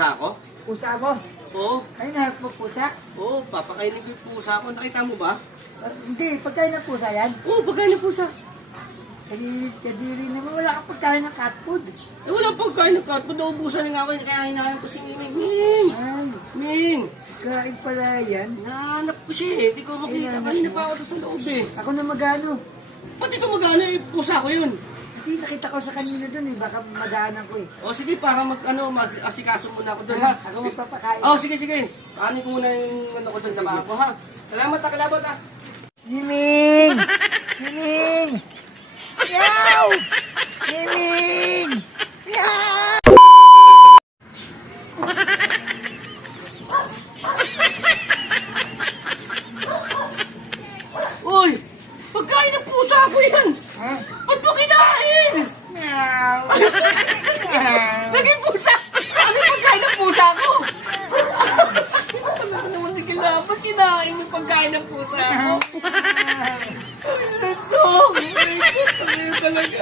pusa ko? Pusa mo? Oo. Ay, nahanap mo pusa? Oo, papakainin ko yung pusa ko. Nakita mo ba? Hindi, pagkain ng pusa yan. Oo, pagkain ng pusa. Kadiri naman, wala kang pagkain ng cat food. Eh, wala pagkain ng cat food. Naubusan na nga ako. Kaya hinahanap ko si Ming. Ming! Ay, Ming! kain pala yan. Nahanap ko siya eh. Hindi ko makita. Kanina pa ako doon sa loob eh. Ako na magano. Ba't ikaw magana eh? Pusa ko yun. Kasi nakita ko sa kanina dun eh, baka madaanan ko eh. O sige, para mag-asikaso muna ako doon ha. Ako magpapakain. Oh, sige. Kanin ko muna yung ano ko doon sa baka ko ha. Salamat ha, kalabot ha. Miming! Miming! Yaw! Miming! Yaw! Uy! Pagkain ng pusa ko yan! Ha? Ba't mo kinain? Yaw! Naging pusa! Ano yung pagkain ng pusa ko? Ano naman hindi kailangan? Ba't kinain mo yung pagkain ng pusa ko? Ito! Ay, talaga.